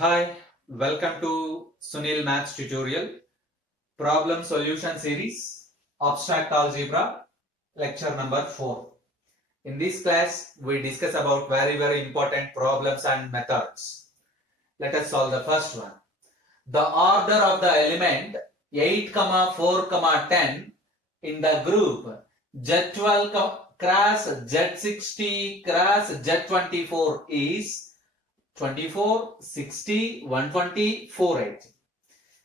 Hi, welcome to Sunil Maths tutorial, problem solution series, abstract algebra, lecture number 4. In this class, we discuss about very important problems and methods. Let us solve the first one. The order of the element 8, 4, 10 in the group Z12 cross Z60 cross Z24 is 24, 60, 120, 480.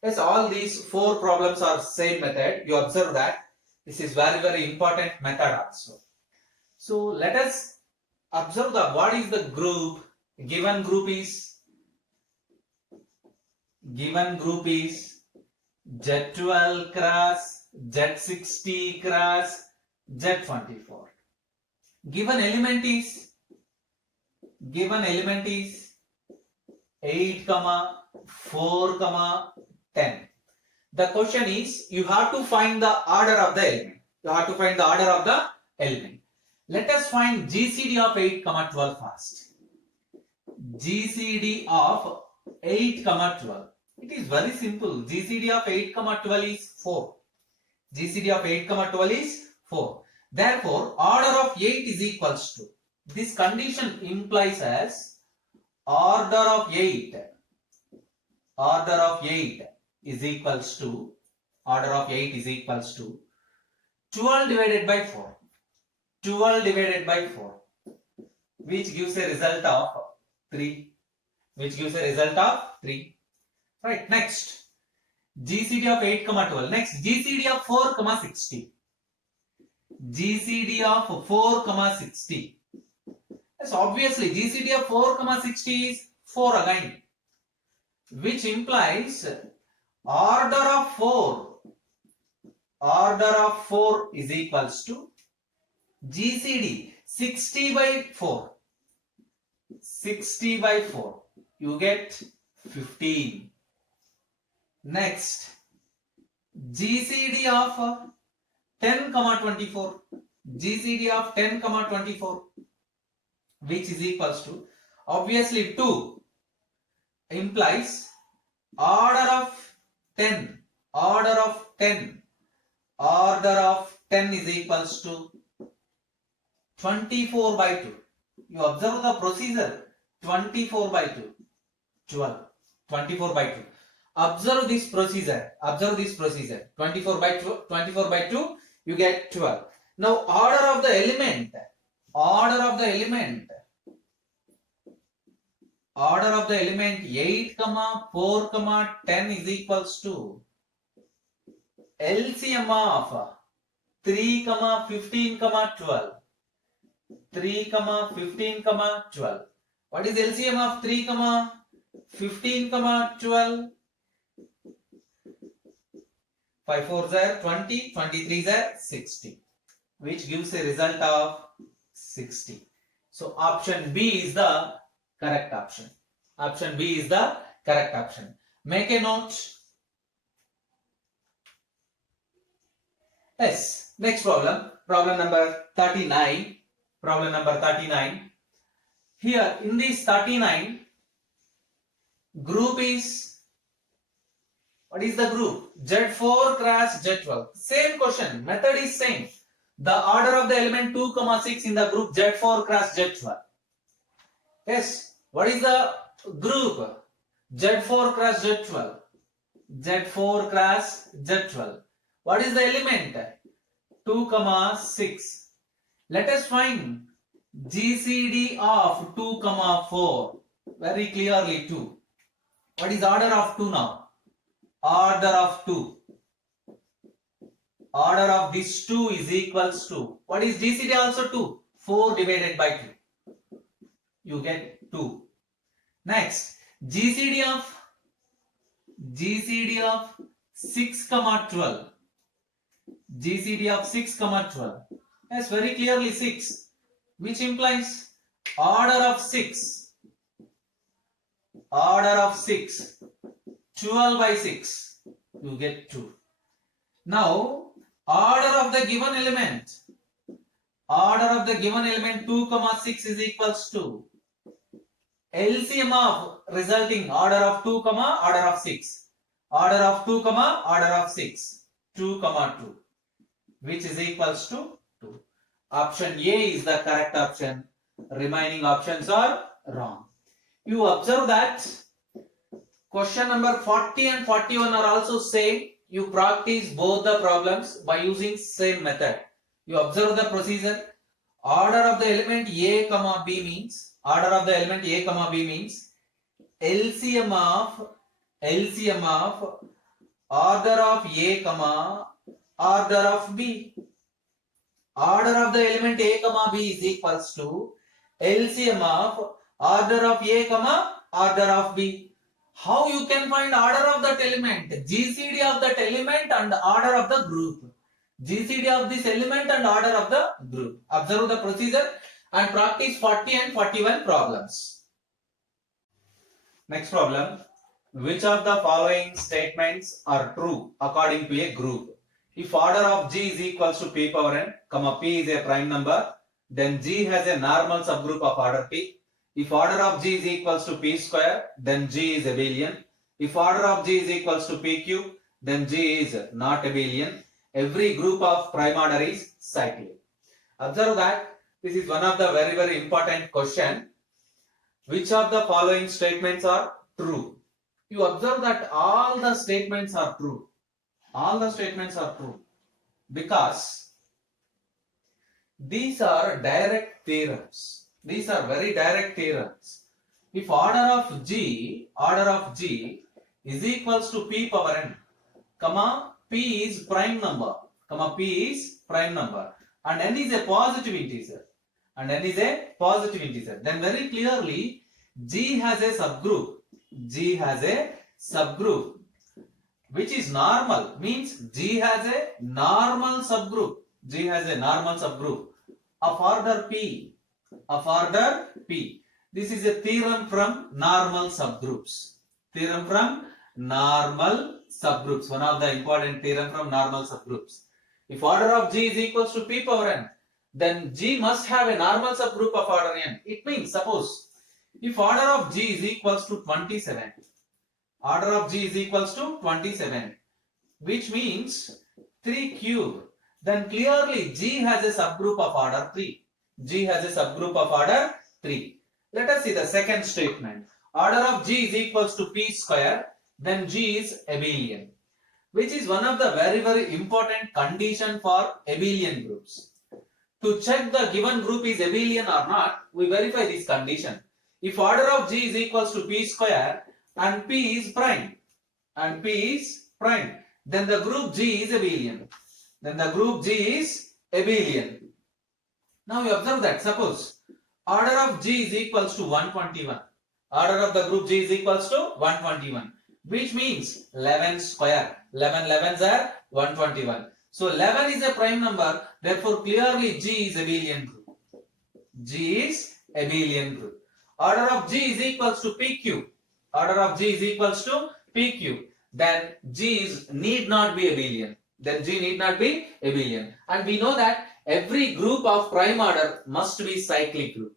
Yes, all these four problems are same method. You observe that this is very important method also. So let us observe that what is the group. Given group is Z12 cross Z60 cross Z24. Given element is 8, 4, 10. The question is, you have to find the order of the element. Let us find GCD of 8, 12 first. GCD of 8, 12. It is very simple. GCD of 8, 12 is 4. GCD of 8, 12 is 4. Therefore, order of 8 is equals to. This condition implies as order of 8 is equals to 12 divided by 4. 12 divided by 4, which gives a result of 3. Right. Next, GCD of 8, 12. Next, GCD of 4, 60. GCD of 4, 60. Yes, obviously, GCD of 4, 60 is 4 again, which implies order of 4 is equals to GCD 60 by 4. 60 by 4. You get 15. Next, GCD of 10, 24. GCD of 10, 24. Which is equals to, obviously 2 implies order of 10 is equals to 24 by 2. You observe the procedure. 24 by 2, 12. 24 by 2. Observe this procedure. 24 by 2, you get 12. Now order of the element 8, 4, 10 is equals to LCM of 3, 15, 12. 3, 15, 12. What is LCM of 3, 15, 12? 5 4s are 20, 23s are 60, which gives a result of 60. So option B is the correct option. Make a note. Yes. Next problem. Problem number 39. Here in this 39, group is, what is the group? Z4 cross Z12. Same question. Method is same. The order of the element 2, 6 in the group Z4 cross Z12. Yes. What is the group? Z4 cross Z12. What is the element? 2, 6. Let us find GCD of 2, 4. Very clearly 2. What is order of 2 now? Order of 2. Order of this 2 is equals to, what is GCD also 2? 4 divided by 2. You get 2. Next, GCD of 6, 12. GCD of 6, 12. Yes, very clearly 6, which implies order of 6. 12 by 6. You get 2. Now, order of the given element 2, 6 is equals to LCM of resulting order of 2 comma order of 6. Order of 2 comma order of 6. 2 comma 2. Which is equals to 2. Option A is the correct option. Remaining options are wrong. You observe that question number 40 and 41 are also same. You practice both the problems by using same method. You observe the procedure. Order of the element A comma B means LCM of order of A comma order of B. Order of the element A comma B is equals to LCM of order of A comma order of B. How you can find order of that element? GCD of that element and order of the group. GCD of this element and order of the group. Observe the procedure and practice 40 and 41 problems. Next problem. Which of the following statements are true according to a group? If order of G is equals to P power n, comma P is a prime number, then G has a normal subgroup of order P. If order of G is equals to P square, then G is abelian. If order of G is equals to P cube, then G is not abelian. Every group of prime order is cyclic. Observe that this is one of the very important question. Which of the following statements are true? You observe that all the statements are true. All the statements are true because these are direct theorems. These are very direct theorems. If order of G is equals to P power n, comma P is prime number, and n is a positive integer, then very clearly G has a subgroup which is normal, means G has a normal subgroup of order P. This is a theorem from normal subgroups. One of the important theorem from normal subgroups. If order of G is equals to P power n, then G must have a normal subgroup of order n. It means, suppose, if order of G is equals to 27, which means 3 cube, then clearly G has a subgroup of order 3. Let us see the second statement. Order of G is equals to P square, then G is abelian, which is one of the very important condition for abelian groups. To check the given group is abelian or not, we verify this condition. If order of G is equals to P square and P is prime, then the group G is abelian. Now you observe that, suppose order of G is equals to 121. Order of the group G is equals to 121, which means 11 square. 11 11s are 121. So 11 is a prime number, therefore clearly G is abelian group. Order of G is equals to P cube. Then G need not be abelian. And we know that every group of prime order must be cyclic group.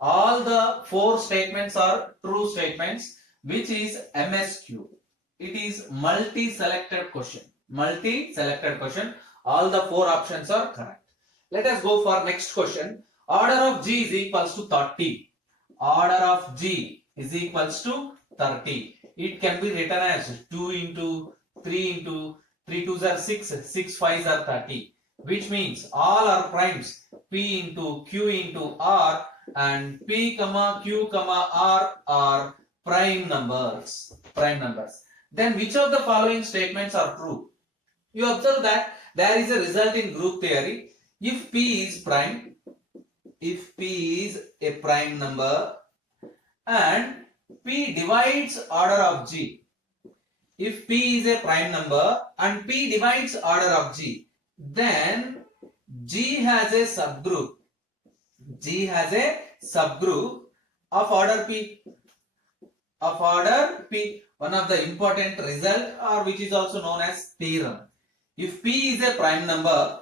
All the 4 statements are true statements, which is MSQ. It is multi-selected question. All the 4 options are correct. Let us go for next question. Order of G is equals to 30. It can be written as 2 into 3 into 3 2s are 6, 6 5s are 30, which means all are primes. P into Q into R and P comma Q comma R are prime numbers. Then which of the following statements are true? You observe that there is a result in group theory. If P is a prime number and P divides order of G. If P is a prime number and P divides order of G, then G has a subgroup of order P. One of the important result, or which is also known as theorem. If P is a prime number,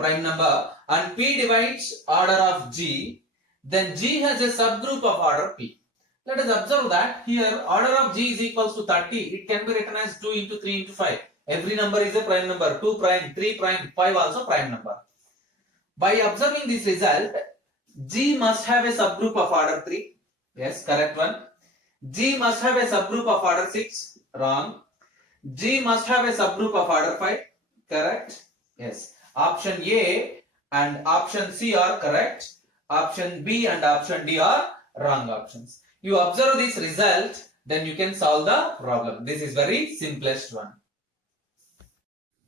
prime number, and P divides order of G, then G has a subgroup of order P. Let us observe that here order of G is equals to 30. It can be written as 2 into 3 into 5. Every number is a prime number. 2 prime, 3 prime, 5 also prime number. By observing this result, G must have a subgroup of order 3. Yes, correct one. G must have a subgroup of order 6. Wrong. G must have a subgroup of order 5. Correct. Yes. Option A and option C are correct. Option B and option D are wrong options. You observe this result, then you can solve the problem. This is very simplest one.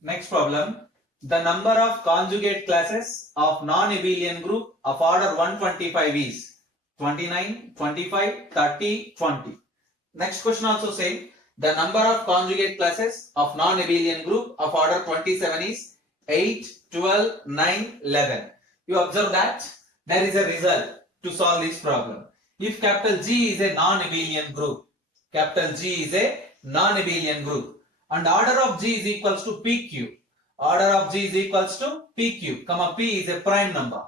Next problem. The number of conjugate classes of non-abelian group of order 125 is 29, 25, 30, 20. Next question also same. The number of conjugate classes of non-abelian group of order 27 is 8, 12, 9, 11. You observe that there is a result to solve this problem. If capital G is a non-abelian group, capital G is a non-abelian group, and order of G is equals to PQ. Order of G is equals to PQ, comma P is a prime number.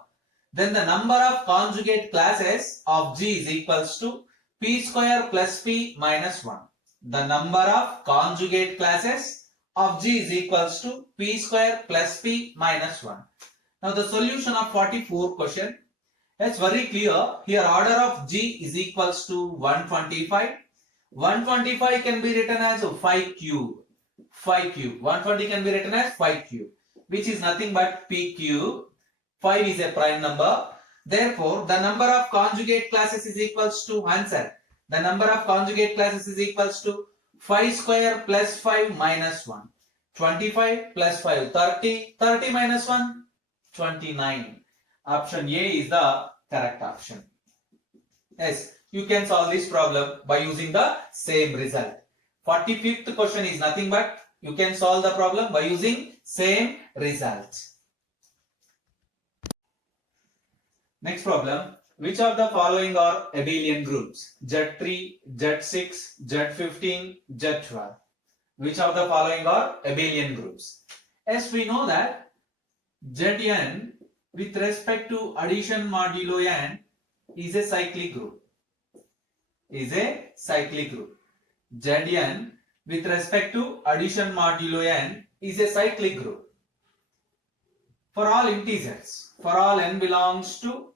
Then the number of conjugate classes of G is equals to P square plus P minus 1. The number of conjugate classes of G is equals to P square plus P minus 1. Now the solution of 44 question. It's very clear. Here order of G is equals to 125. 125 can be written as 5 cube. 5 cube. 120 can be written as 5 cube, which is nothing but PQ. 5 is a prime number. Therefore, the number of conjugate classes is equals to answer. The number of conjugate classes is equals to 5 square plus 5 minus 1. 25 plus 5, 30. 30 minus 1, 29. Option A is the correct option. Yes, you can solve this problem by using the same result. 45th question is nothing but you can solve the problem by using same result. Next problem. Which of the following are abelian groups? Z3, Z6, Z15, Z12. Which of the following are abelian groups? As we know that Zn with respect to addition modulo n is a cyclic group. Zn with respect to addition modulo n is a cyclic group. For all integers, for all n belongs to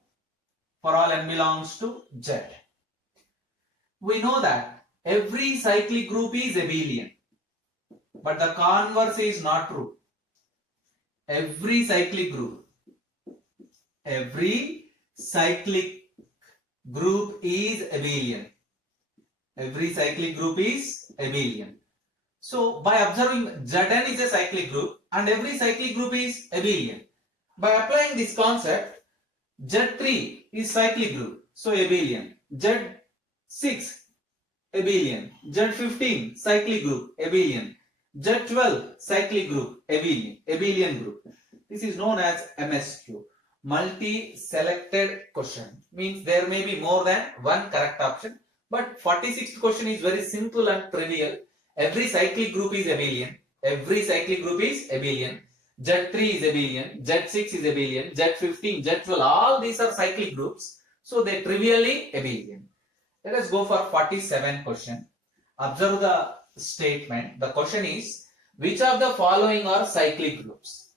Z. We know that every cyclic group is abelian, but the converse is not true. Every cyclic group is abelian. Every cyclic group is abelian. So by observing Zn is a cyclic group and every cyclic group is abelian. By applying this concept, Z3 is cyclic group, so abelian. Z6 abelian. Z15 cyclic group, abelian. Z12 cyclic group, abelian group. This is known as MSQ. Multi-selected question. Means there may be more than one correct option. But 46th question is very simple and trivial. Every cyclic group is abelian. Z3 is abelian, Z6 is abelian, Z15, Z12, all these are cyclic groups. So they trivially abelian. Let us go for 47th question. Observe the statement. The question is, which of the following are cyclic groups?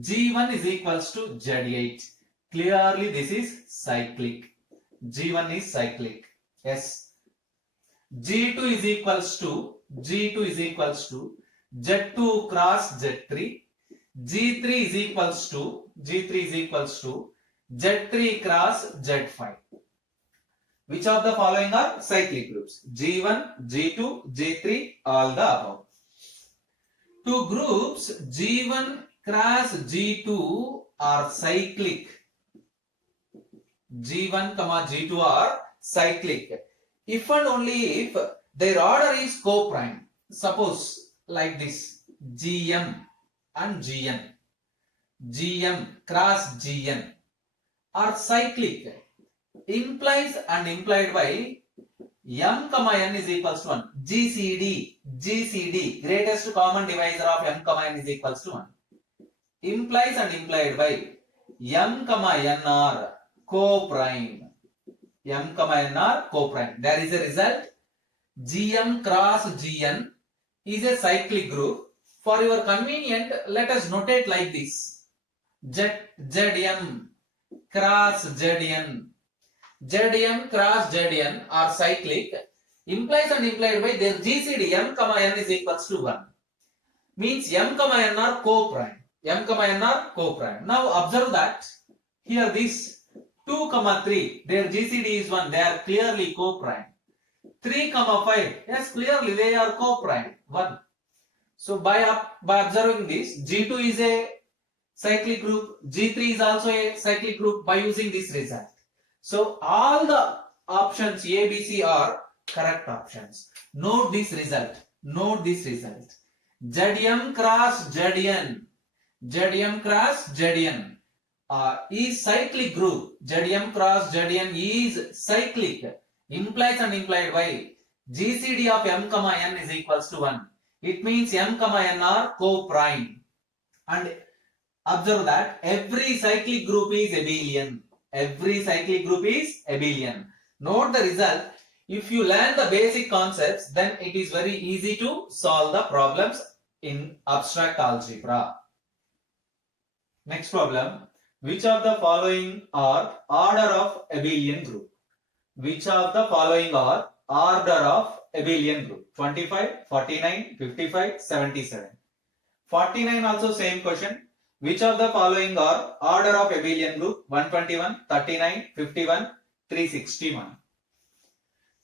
G1 is equals to Z8. Clearly this is cyclic. G1 is cyclic. Yes. G2 is equals to Z2 cross Z3. G3 is equals to Z3 cross Z5. Which of the following are cyclic groups? G1, G2, G3, all the above. Two groups G1 cross G2 are cyclic. G1, G2 are cyclic. If and only if their order is co-prime. Suppose like this, Gm and Gn. Gm cross Gn are cyclic. Implies and implied by m, n is equals to 1. GCD, greatest common divisor of m, n is equals to 1. implies and implied by m comma n are co-prime. M comma n are co-prime. There is a result. Gm cross Gn is a cyclic group. For your convenient, let us notate like this. Zm cross Zn. Zm cross Zn are cyclic. Implies and implied by their GCD m comma n is equals to 1. Means m comma n are co-prime. M comma n are co-prime. Now observe that here this 2 comma 3, their GCD is 1. They are clearly co-prime. 3 comma 5, yes, clearly they are co-prime 1. So by observing this, G2 is a cyclic group, G3 is also a cyclic group by using this result. So all the options A, B, C are correct options. Note this result. Note this result. Zm cross Zn. Zm cross Zn is cyclic group. Zm cross Zn is cyclic. Implies and implied by GCD of m comma n is equals to 1. It means m comma n are co-prime. And observe that every cyclic group is abelian. Every cyclic group is abelian. Note the result. If you learn the basic concepts, then it is very easy to solve the problems in abstract algebra. Next problem. Which of the following are order of abelian group? Which of the following are order of abelian group? 25, 49, 55, 77. 49 also same question. Which of the following are order of abelian group? 121, 39, 51, 361.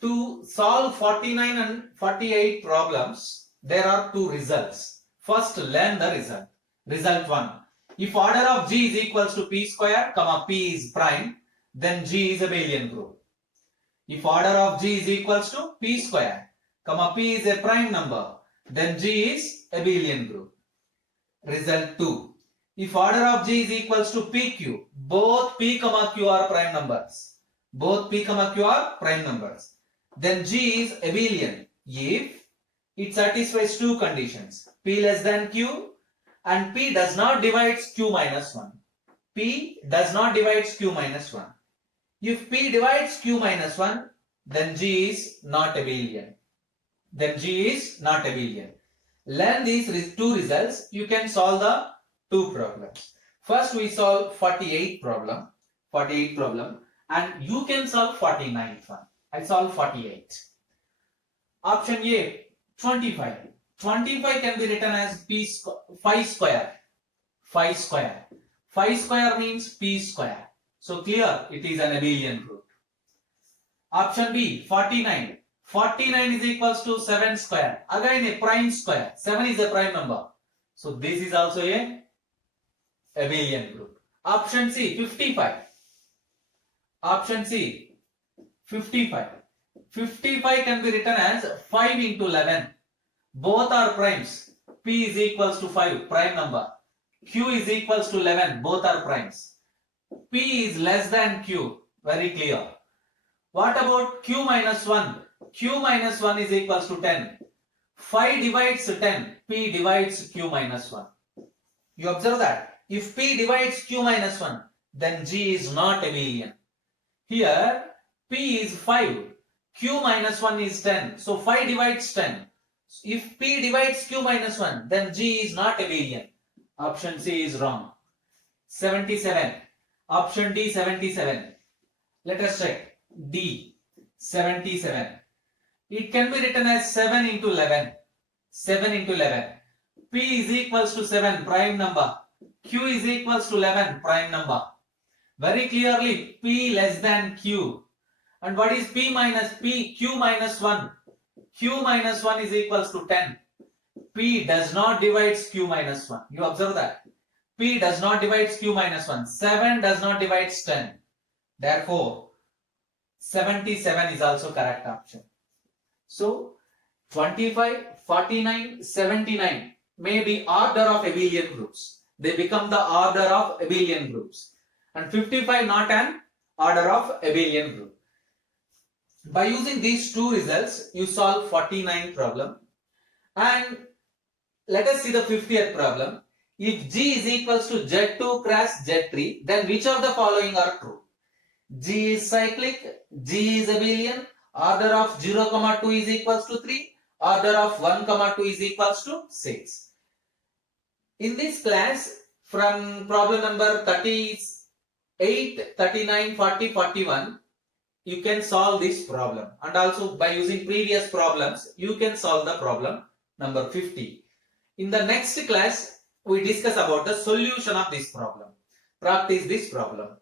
To solve 49 and 48 problems, there are two results. First, learn the result. Result 1. If order of G is equals to P square, comma P is prime, then G is abelian group. If order of G is equals to P square, comma P is a prime number, then G is abelian group. Result 2. If order of G is equals to PQ, both P comma Q are prime numbers. Both P comma Q are prime numbers. Then G is abelian if it satisfies two conditions. P less than Q and P does not divide Q minus 1. P does not divide Q minus 1. If P divides Q minus 1, then G is not abelian. Then G is not abelian. Learn these two results. You can solve the two problems. First we solve 48 problem. And you can solve 49th one. I solve 48. Option A, 25. 25 can be written as P phi square. Phi square. Phi square means P square. So clear, it is an abelian group. Option B, 49. 49 is equals to 7 square. Again a prime square. 7 is a prime number. So this is also a abelian group. Option C, 55. Option C, 55. 55 can be written as 5 into 11. Both are primes. P is equals to 5, prime number. Q is equals to 11, both are primes. P is less than Q, very clear. What about Q minus 1? Q minus 1 is equals to 10. 5 divides 10, P divides Q minus 1. You observe that. If P divides Q minus 1, then G is not abelian. Here, P is 5, Q minus 1 is 10. So 5 divides 10. If P divides Q minus 1, then G is not abelian. Option C is wrong. 77. Option D, 77. Let us check. D, 77. It can be written as 7 into 11. 7 into 11. P is equals to 7, prime number. Q is equals to 11, prime number. Very clearly, P less than Q. And what is P minus P? Q minus 1. Q minus 1 is equals to 10. P does not divide Q minus 1. You observe that. P does not divide Q minus 1. 7 does not divide 10. Therefore, 77 is also correct option. So, 25, 49, 79 may be order of abelian groups. They become the order of abelian groups. And 55 not an order of abelian group. By using these two results, you solve 49th problem. And let us see the 50th problem. If G is equals to Z2 cross Z3, then which of the following are true? G is cyclic, G is abelian, order of 0, 2 is equals to 3, order of 1, 2 is equals to 6. In this class, from problem number 38, 39, 40, 41, you can solve this problem. And also by using previous problems, you can solve the problem number 50. In the next class, we discuss about the solution of this problem. Practice this problem.